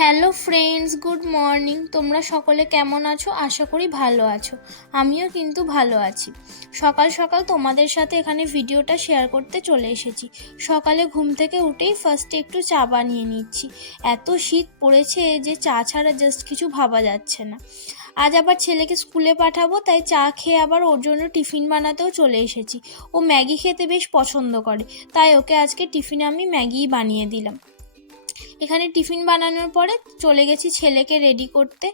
Hello friends good morning তোমরা সকলে কেমন আছো? আশা করি ভালো আছো। আমিও কিন্তু ভালো আছি। সকাল সকাল তোমাদের সাথে এখানে ভিডিওটা শেয়ার করতে চলে এসেছি। সকালে ঘুম থেকে উঠেই ফার্স্টে একটু চা বানিয়ে নিচ্ছি। এত শীত পড়েছে যে চা ছাড়া জাস্ট কিছু ভাবা যাচ্ছে না। আজ আবার ছেলেকে স্কুলে পাঠাবো, তাই চা খেয়ে আবার ওর জন্য টিফিন বানাতেও চলে এসেছি। ও ম্যাগি খেতে বেশ পছন্দ করে, তাই ওকে আজকে টিফিনে আমি ম্যাগিই বানিয়ে দিলাম। এখানে টিফিন বানানোর পরে চলে গেছি ছেলেকে রেডি করতে।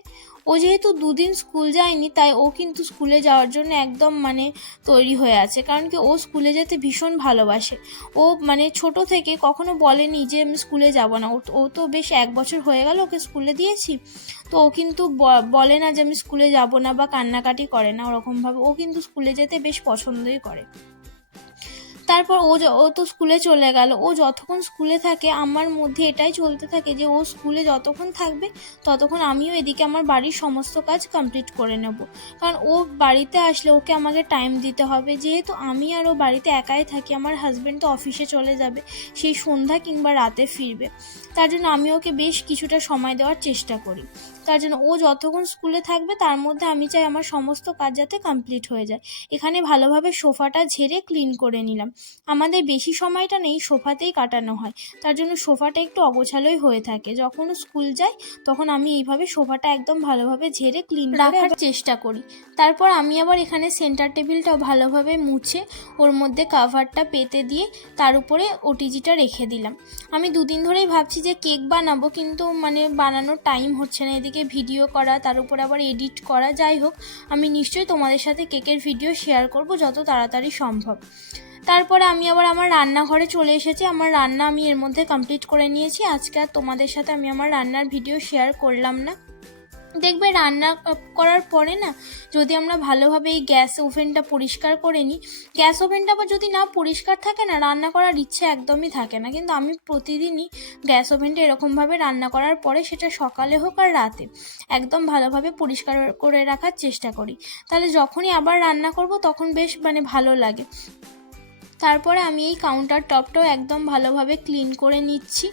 ও যেহেতু দুদিন স্কুল যায়নি, তাই ও কিন্তু স্কুলে যাওয়ার জন্য একদম মানে তৈরি হয়ে আছে। কারণ কি, ও স্কুলে যেতে ভীষণ ভালোবাসে। ও মানে ছোট থেকে কখনো বলেনি যে আমি স্কুলে যাব না। ও তো বেশ এক বছর হয়ে গেল ওকে স্কুলে দিয়েছি। তো ও কিন্তু বলে না যে আমি স্কুলে যাব না বা কান্নাকাটি করে না ওরকমভাবে। ও কিন্তু স্কুলে যেতে বেশ পছন্দই করে। তারপর ও ও তো স্কুলে চলে গেল। ও যতক্ষণ স্কুলে থাকে, আমার মধ্যে এটাই চলতে থাকে যে, ও স্কুলে যতক্ষণ থাকবে, ততক্ষণ আমিও এদিকে আমার বাড়ির সমস্ত কাজ কমপ্লিট করে নেব। কারণ ও বাড়িতে আসলে ওকে আমাকে টাইম দিতে হবে। যেহেতু আমি আর ও বাড়িতে একাই থাকি, আমার হাজব্যান্ড তো অফিসে চলে যাবে, সেই সন্ধ্যা কিংবা রাতে ফিরবে। তার জন্য আমি ওকে বেশ কিছুটা সময় দেওয়ার চেষ্টা করি। তার জন্য ও যতক্ষণ স্কুলে থাকবে, তার মধ্যে আমি চাই আমার সমস্ত কাজ যাতে কমপ্লিট হয়ে যায়। এখানে ভালোভাবে সোফাটা ঝেড়ে ক্লিন করে নিলাম। আমাদের বেশি সময়টা নেই সোফাতেই কাটানো হয়। তার জন্য সোফাটা একটু অগোছালোই হয়ে থাকে। যখন স্কুল যাই তখন আমি এইভাবে সোফাটা একদম ভালোভাবে ঝেড়ে ক্লিন রাখার চেষ্টা করি। তারপর আমি আবার এখানে সেন্টার টেবিলটাও ভালোভাবে মুছে ওর মধ্যে কাভারটা পেতে দিয়ে তার উপরে ওটিজিটা রেখে দিলাম। আমি দুদিন ধরেই ভাবছি যে কেক বানাবো কিন্তু মানে বানানোর টাইম হচ্ছে না। এদিকে ভিডিও করা তার উপর আবার এডিট করা যাই হোক আমি নিশ্চয়ই তোমাদের সাথে কেকের ভিডিও শেয়ার করব যত তাড়াতাড়ি সম্ভব। তারপরে আমি আবার আমার রান্নাঘরে চলে এসেছি। আমার রান্না আমি এর মধ্যে কমপ্লিট করে নিয়েছি। আজকে আর তোমাদের সাথে আমি আমার রান্নার ভিডিও শেয়ার করলাম না। দেখবে রান্না করার পরে না, যদি আমরা ভালোভাবে এই গ্যাস ওভেনটা পরিষ্কার করে নিই, গ্যাস ওভেনটা আবার যদি না পরিষ্কার থাকে না, রান্না করার ইচ্ছে একদমই থাকে না। কিন্তু আমি প্রতিদিনই গ্যাস ওভেনটা এরকমভাবে রান্না করার পরে সেটা সকালে হোক আর রাতে একদম ভালোভাবে পরিষ্কার করে রাখার চেষ্টা করি। তাহলে যখনই আবার রান্না করব তখন বেশ মানে ভালো লাগে। তারপরে আমি এই কাউন্টার টপটাও একদম ভালোভাবে ক্লিন করে নিচ্ছি।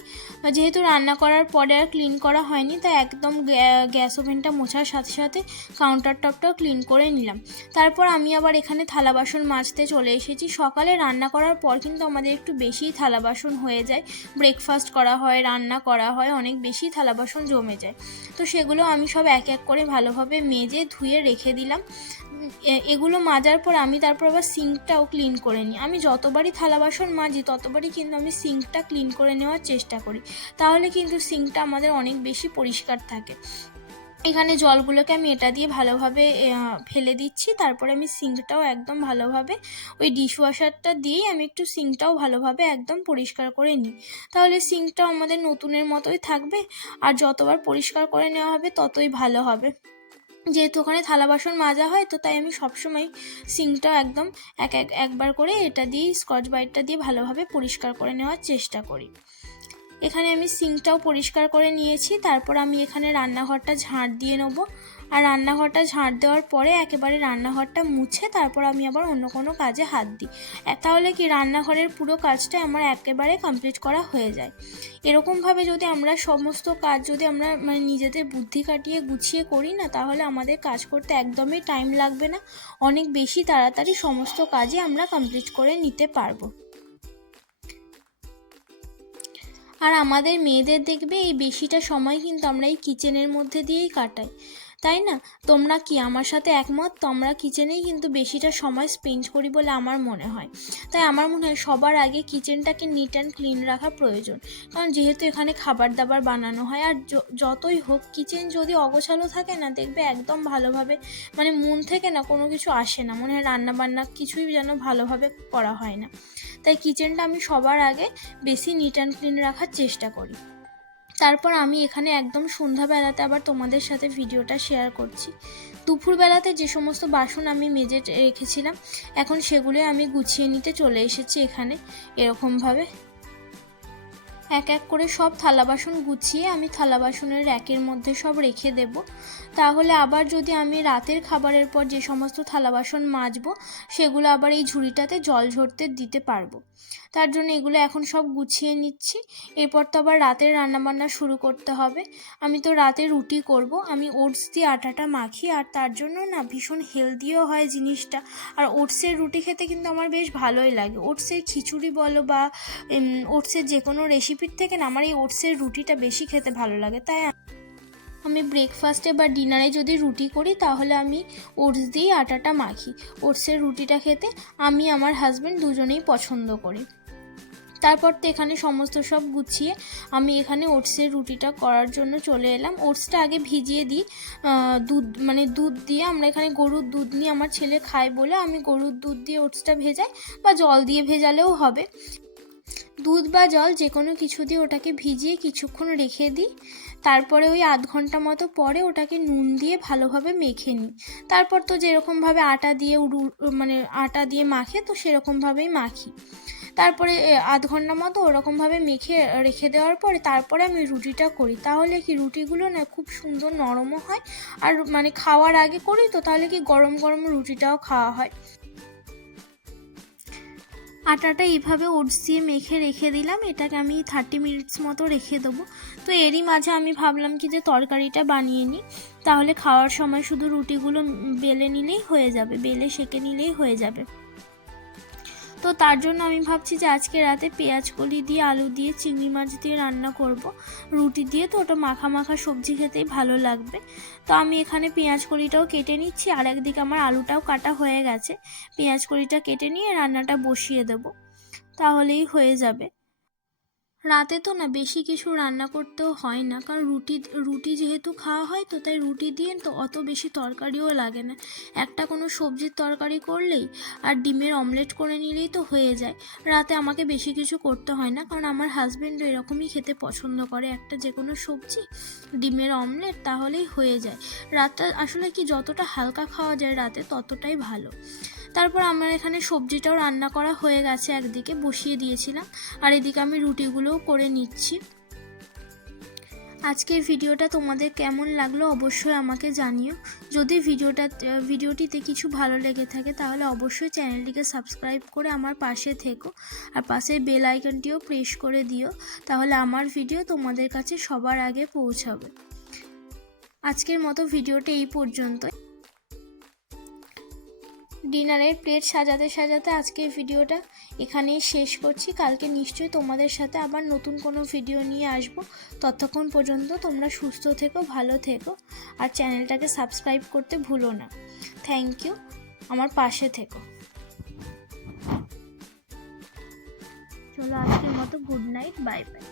যেহেতু রান্না করার পরে আর ক্লিন করা হয়নি, তাই একদম গ্যা- গ্যাস ওভেনটা মোছার সাথে সাথে কাউন্টার টপটাও ক্লিন করে নিলাম। তারপর আমি আবার এখানে থালা বাসন মাজতে চলে এসেছি। সকালে রান্না করার পর কিন্তু আমাদের একটু বেশিই থালা বাসন হয়ে যায়। ব্রেকফাস্ট করা হয়, রান্না করা হয়, অনেক বেশি থালা বাসন জমে যায়। তো সেগুলো আমি সব এক এক করে ভালোভাবে মেজে ধুয়ে রেখে দিলাম। এগুলো মাজার পর আমি তারপর আবার সিঙ্কটাও ক্লিন করে নিই। আমি যতবারই থালা বাসন মাজি, ততবারই কিন্তু আমি সিঙ্কটা ক্লিন করে নেওয়ার চেষ্টা করি। তাহলে কিন্তু সিঙ্কটা আমাদের অনেক বেশি পরিষ্কার থাকে। এখানে জলগুলোকে আমি এটা দিয়ে ভালোভাবে ফেলে দিচ্ছি। তারপরে আমি সিঙ্কটাও একদম ভালোভাবে, ওই ডিশওয়াশারটা দিয়েই আমি একটু সিঙ্কটাও ভালোভাবে একদম পরিষ্কার করে নিই। তাহলে সিঙ্কটাও আমাদের নতুনের মতোই থাকবে, আর যতবার পরিষ্কার করে নেওয়া হবে ততই ভালো হবে। যেহেতু ওখানে থালা বাসন মাজা হয়, তো তাই আমি সবসময় সিঙ্কটা একদম এক এক একবার করে এটা দিয়ে, স্কচ বাইটটা দিয়ে ভালোভাবে পরিষ্কার করে নেওয়ার চেষ্টা করি। এখানে আমি সিঙ্কটাও পরিষ্কার করে নিয়েছি, তারপর আমি এখানে রান্নাঘরটা ঝাঁট দিয়ে নেব। আর রান্নাঘরটা ঝাঁট দেওয়ার পরে একেবারে রান্নাঘরটা মুছে তারপর আমি আবার অন্য কোনো কাজে হাত দিই। তাহলে কি রান্নাঘরের পুরো কাজটা আমার একেবারে কমপ্লিট করা হয়ে যায়? এরকমভাবে যদি আমরা সমস্ত কাজ যদি আমরা মানে নিজেদের বুদ্ধি কাটিয়ে গুছিয়ে করি না, তাহলে আমাদের কাজ করতে একদমই টাইম লাগবে না। অনেক বেশি তাড়াতাড়ি সমস্ত কাজই আমরা কমপ্লিট করে নিতে পারব। আর আমাদের মেয়েদের দেখবে এই বেশিটা সময় কিন্তু আমরা এই কিচেনের মধ্যে দিয়েই কাটাই। তাই না? তোমরা কি আমার সাথে একমত? তোমরা কিচেনেই কিন্তু বেশিটা সময় স্পেন্ড করি বলে আমার মনে হয়। তাই আমার মনে হয় সবার আগে কিচেনটাকে নিট অ্যান্ড ক্লিন রাখা প্রয়োজন। কারণ যেহেতু এখানে খাবার দাবার বানানো হয়, আর যতই হোক, কিচেন যদি অগোছালো থাকে না, দেখবে একদম ভালোভাবে মানে মন থেকে না কোনো কিছু আসে না। মনে হয় রান্না বান্না কিছুই যেন ভালোভাবে করা হয় না। তাই কিচেনটা আমি সবার আগে বেশি নিট অ্যান্ড ক্লিন রাখার চেষ্টা করি। তারপর আমি এখানে একদম সন্ধ্যাবেলাতে আবার তোমাদের সাথে ভিডিওটা শেয়ার করছি। দুপুরবেলাতে যে সমস্ত বাসন আমি মেজে রেখেছিলাম, এখন সেগুলো আমি গুছিয়ে নিতে চলে এসেছি এখানে, এরকমভাবে। এক এক করে সব থালা বাসন গুছিয়ে আমি থালা বাসনের র্যাকের মধ্যে সব রেখে দেব। তাহলে আবার যদি আমি রাতের খাবারের পর যে সমস্ত থালা বাসন মাজবো, সেগুলো আবার এই ঝুড়িটাতে জল ঝরতে দিতে পারব। তার জন্য এগুলো এখন সব গুছিয়ে নিচ্ছি। এরপর তো আবার রাতের রান্নাবান্না শুরু করতে হবে। আমি তো রাতে রুটি করব। আমি ওটস দিয়ে আটাটা মাখি আর তার জন্য না ভীষণ হেলদিও হয় জিনিসটা। আর ওটসের রুটি খেতে কিন্তু আমার বেশ ভালোই লাগে। ওটসের খিচুড়ি বলো বা ওটসের যে কোনো রেসিপির থেকে না, আমার এই ওটসের রুটিটা বেশি খেতে ভালো লাগে। তাই আমি ব্রেকফাস্টে বা ডিনারে যদি রুটি করি, তাহলে আমি ওটস দিয়েই আটাটা মাখি। ওটসের রুটিটা খেতে আমি আমার হাজব্যান্ড দুজনেই পছন্দ করি। তারপর তো এখানে সমস্ত সব গুছিয়ে আমি এখানে ওটসের রুটিটা করার জন্য চলে এলাম। ওটসটা আগে ভিজিয়ে দিই। দুধ মানে দুধ দিয়ে আমরা এখানে গরুর দুধ নিয়ে আমার ছেলে খায় বলে আমি গরুর দুধ দিয়ে ওটসটা ভেজাই বা জল দিয়ে ভেজালেও হবে। দুধ বা জল যে কোনো কিছু দিয়ে ওটাকে ভিজিয়ে কিছুক্ষণ রেখে দিই। তারপরে ওই আধ ঘণ্টা মতো পরে ওটাকে নুন দিয়ে ভালোভাবে মেখে নিই। তারপর তো যেরকমভাবে আটা দিয়ে উড়ু- মানে আটা দিয়ে মাখে, তো সেরকমভাবেই মাখি। তারপরে আধ ঘণ্টা মতো ওরকমভাবে মেখে রেখে দেওয়ার পরে তারপরে আমি রুটিটা করি। তাহলে কি রুটিগুলো না খুব সুন্দর নরমও হয়, আর মানে খাওয়ার আগে করি তো তাহলে কি গরম গরম রুটিটাও খাওয়া হয়। আটাটা এইভাবে ওটস দিয়ে মেখে রেখে দিলাম। এটাকে আমি থার্টি মিনিটস মতো রেখে দেবো। তো এরই মাঝে আমি ভাবলাম কি যে তরকারিটা বানিয়ে নিই। তাহলে খাওয়ার সময় শুধু রুটিগুলো বেলে নিলেই হয়ে যাবে, বেলে সেঁকে নিলেই হয়ে যাবে। তো তার জন্য আমি ভাবছি যে আজকে রাতে পেঁয়াজ কলি দিয়ে, আলু দিয়ে, চিংড়ি মাছ দিয়ে রান্না করব। রুটি দিয়ে তো ওটা মাখা মাখা সবজি খেতেই ভালো লাগবে। তো আমি এখানে পেঁয়াজ কলিটাও কেটে নিচ্ছি আর একদিকে আমার আলুটাও কাটা হয়ে গেছে। পেঁয়াজ কলিটা কেটে নিয়ে রান্নাটা বসিয়ে দেব। তাহলেই হয়ে যাবে। রাতে তো না বেশি কিছু রান্না করতেও হয় না, কারণ রুটি রুটি যেহেতু খাওয়া হয় তো তাই রুটি দিয়ে তো অত বেশি তরকারিও লাগে না। একটা কোনো সবজির তরকারি করলেই আর ডিমের অমলেট করে নিলেই তো হয়ে যায়। রাতে আমাকে বেশি কিছু করতে হয় না, কারণ আমার হাজব্যান্ডও এরকমই খেতে পছন্দ করে। একটা যে কোনো সবজি, ডিমের অমলেট তাহলেই হয়ে যায়। রাতটা আসলে কি যতটা হালকা খাওয়া যায় রাতে ততটাই ভালো। তারপর আমার এখানে সবজিটাও রান্না করা হয়ে গেছে একদিকে, বসিয়ে দিয়েছিলাম। আর এদিকে আমি রুটিগুলোও করে নিচ্ছি। আজকের ভিডিওটা তোমাদের কেমন লাগল অবশ্যই আমাকে জানিও। যদি ভিডিওটা, ভিডিওটিতে কিছু ভালো লেগে থাকে তাহলে অবশ্যই চ্যানেলটিকে সাবস্ক্রাইব করে আমার পাশে থেকো। আর পাশের বেল আইকনটিও প্রেস করে দিও, তাহলে আমার ভিডিও তোমাদের কাছে সবার আগে পৌঁছাবে। আজকের মতো ভিডিওটা এই পর্যন্তই। ডিনারের প্লেট সাজাতে সাজাতে আজকের ভিডিওটা এখানেই শেষ করছি। কালকে নিশ্চয়ই তোমাদের সাথে আবার নতুন কোনো ভিডিও নিয়ে আসব। ততক্ষণ পর্যন্ত তোমরা সুস্থ থেকো, ভালো থেকো আর চ্যানেলটাকে সাবস্ক্রাইব করতে ভুলো না। থ্যাংক ইউ আমার পাশে থেকো। চলো আজকের মতো গুড নাইট বাই বাই